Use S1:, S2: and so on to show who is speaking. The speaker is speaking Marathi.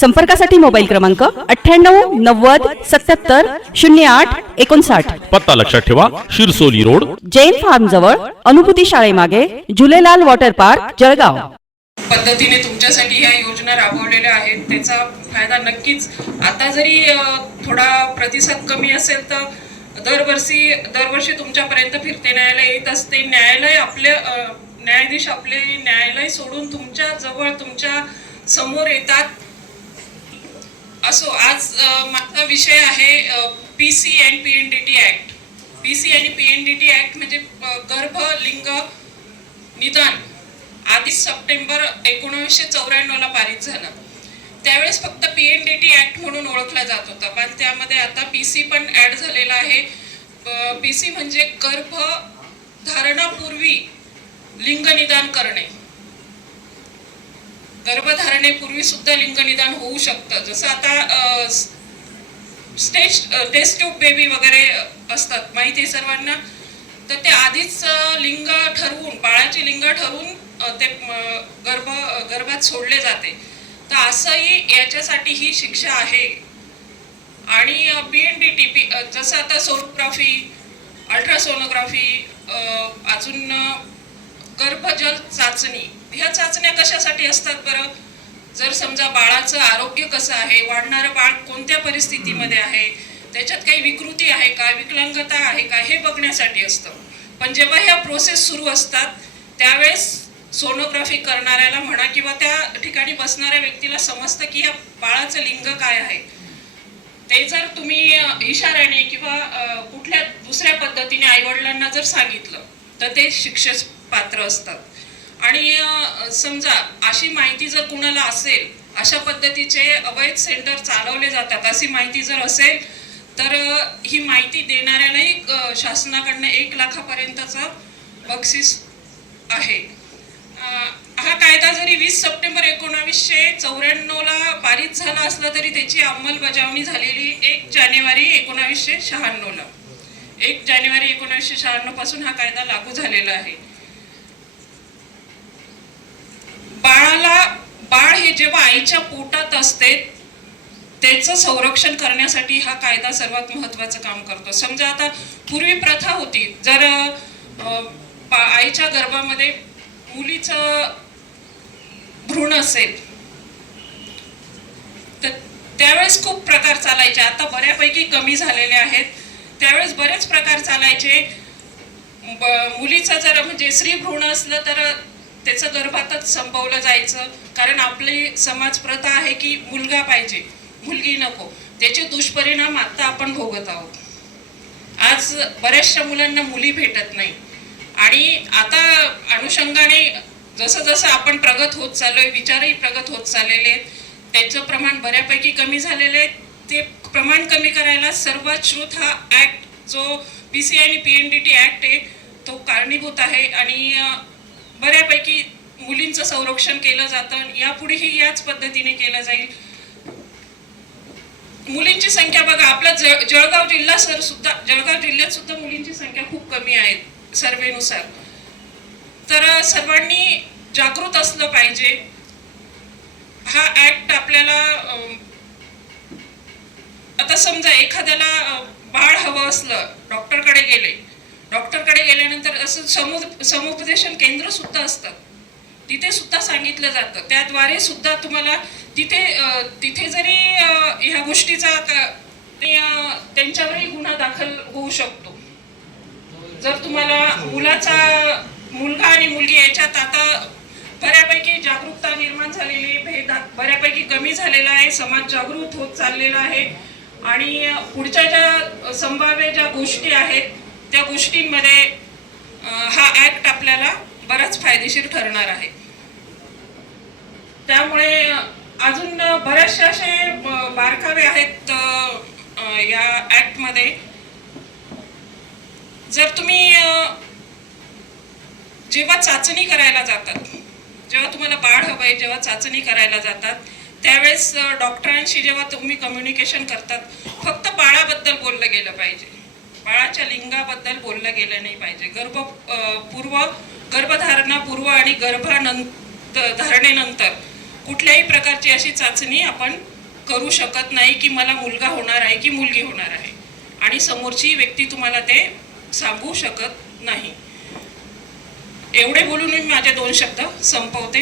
S1: संपर्कासाठी मोबाईल क्रमांक अठ्ठ्याण्णव नव्वद सत्याहत्तर शून्य आठ एकोणसाठ.
S2: पत्ता लक्षात ठेवा शिरसोली रोड.
S1: जैन फार्म जवळ अनुभूती शाळेमागे झुलेलाल वॉटर पार्क जळगाव.
S3: पद्धतीने तुमच्यासाठी ह्या योजना राबवलेल्या आहेत. त्याचा फायदा नक्कीच आता जरी थोडा प्रतिसाद कमी असेल तर दरवर्षी दरवर्षी तुमच्यापर्यंत फिरते न्यायालय येत असते. न्यायालय आपले न्यायाधीश आपले न्यायालय सोडून तुमच्या जवळ तुमच्यासमोर येतात. असो आज माझा विषय आहे P C and P N D T act P C आणि P N D T act म्हणजे गर्भ लिंग निदान. आधीच सप्टेंबर एकोणीसशे चौऱ्याण्णवला पारित झाला. त्यावेळेस फक्त P N D T act म्हणून ओळखला जात होता पण त्यामध्ये आता पी सी पण ॲड झालेला आहे. पी सी म्हणजे गर्भ धारणापूर्वी लिंग निदान करणे. गर्भधारणेपूर्वी सुद्धा लिंगनिदान होऊ शकतं. जसं आता स्टेज टेस्ट ट्यूब बेबी वगैरे असतात माहिती आहे सर्वांना? तर ते आधीच लिंग ठरवून बाळाचे लिंग ठरवून ते गर्भ गर्भात सोडले जाते. तर असंही याच्यासाठी ही शिक्षा आहे. आणि B N D T P जसं आता सोनोग्राफी अल्ट्रासोनोग्राफी अजून गर्भजल चाचणी ह्या चाचण्या कशासाठी असतात बरं? जर समजा बाळाचं आरोग्य कसं आहे वाढणारं बाळ कोणत्या परिस्थितीमध्ये आहे? त्याच्यात काही विकृती आहे का? विकलांगता आहे का? हे बघण्यासाठी असतं. पण जेव्हा ह्या प्रोसेस सुरू असतात त्यावेळेस सोनोग्राफी करणाऱ्याला म्हणा किंवा त्या ठिकाणी बसणाऱ्या व्यक्तीला समजतं की या बाळाचं लिंग काय आहे. ते जर तुम्ही इशाऱ्याने किंवा कुठल्या दुसऱ्या पद्धतीने आईवडिलांना जर सांगितलं तर ते शिक्षेस पात्र असतात. आणि समजा अशी माहिती जर कुणाला असेल अशा पद्धतीचे अवैध सेंटर चालवले जातात अशी माहिती जर असेल तर ही माहिती देणाऱ्यालाही शासनाकडनं एक लाखापर्यंतचा बक्षीस आहे. हा कायदा जरी वीस सप्टेंबर एकोणावीसशे चौऱ्याण्णवला पारित झाला असला तरी त्याची अंमलबजावणी झालेली एक जानेवारी एकोणावीसशे शहाण्णवला. एक जानेवारी एकोणावीसशे शहाण्णवपासून हा कायदा लागू झालेला आहे. बाळ हे जेव्हा आईच्या पोटात असते त्याचं संरक्षण करण्यासाठी हा कायदा सर्वात महत्वाचं काम करतो. समजा आता पूर्वी प्रथा होती जर आईच्या गर्भामध्ये मुलीचं भ्रूण असेल तर त्यावेळेस खूप प्रकार चालायचे. आता बऱ्यापैकी कमी झालेले आहेत. त्यावेळेस बरेच प्रकार चालायचे. मुलीचं जर म्हणजे स्त्री भ्रूण असलं तर त्याचं गर्भातच संपवलं जायचं. कारण आपली समाज प्रथा आहे की मुलगा पाहिजे. मुलगी नको. त्याचे दुष्परिणाम आता आपण भोगत आहोत. आज बऱ्याचशा मुलांना मुली भेटत नाही. आणि आता अनुषंगाने जसं जसं आपण प्रगत होत चाललोय विचारही प्रगत होत चाललेले आहेत. त्याचं प्रमाण बऱ्यापैकी कमी झालेलं आहे. ते प्रमाण कमी करायला सर्वात श्रुत हा ॲक्ट जो पी सी आणि P N D T act आहे तो कारणीभूत आहे. आणि बऱ्यापैकी मुलींचं संरक्षण केलं जातं. यापुढेही याच पद्धतीने केलं जाईल. मुलींची संख्या बघा आपला जळगाव जिल्हा सर सुद्धा जळगाव जिल्ह्यात सुद्धा मुलींची संख्या खूप कमी आहे सर्वेनुसार. तर सर्वांनी जागृत असलं पाहिजे. हा ऍक्ट आपल्याला आता समजा एखाद्याला बाळ हवं असलं डॉक्टरकडे गेले डॉक्टरकडे गेल्यानंतर असं समु समुपदेशन केंद्र सुद्धा असतात. तिथे सुद्धा सांगितलं जातं. त्याद्वारे सुद्धा तुम्हाला तिथे तिथे जरी ह्या गोष्टीचा ते, त्यांच्यावरही गुन्हा दाखल होऊ शकतो. जर तुम्हाला मुलाचा मुलगा आणि मुलगी याच्यात आता बऱ्यापैकी जागरूकता निर्माण झालेली आहे भेद बऱ्यापैकी कमी झालेला आहे समाज जागृत होत चाललेला आहे. आणि पुढच्या ज्या संभाव्य ज्या गोष्टी आहेत त्या गोष्टींमध्ये हा ऍक्ट आपल्याला बराच फायदेशीर ठरणार आहे. त्यामुळे अजून बऱ्याचशा असे बारकावे आहेत या ऍक्टमध्ये जर तुम्ही जेव्हा चाचणी करायला जातात जेव्हा तुम्हाला बाळ हवं आहे जेव्हा चाचणी करायला जातात त्यावेळेस डॉक्टरांशी जेव्हा तुम्ही कम्युनिकेशन करतात फक्त बाळाबद्दल बोललं गेलं पाहिजे. बाळाच्या लिंगाबद्दल बोललं गेलं नाही पाहिजे. गर्भ पूर्व गर्भधारणापूर्व आणि गर्भानंतर धारणेनंतर कुठल्याही प्रकारची अशी चाचणी आपण करू शकत नाही की मला मुलगा होणार आहे की मुलगी होणार आहे. आणि समोरची व्यक्ती तुम्हाला ते सांगू शकत नाही. एवढे बोलून मी माझे दोन शब्द संपवते.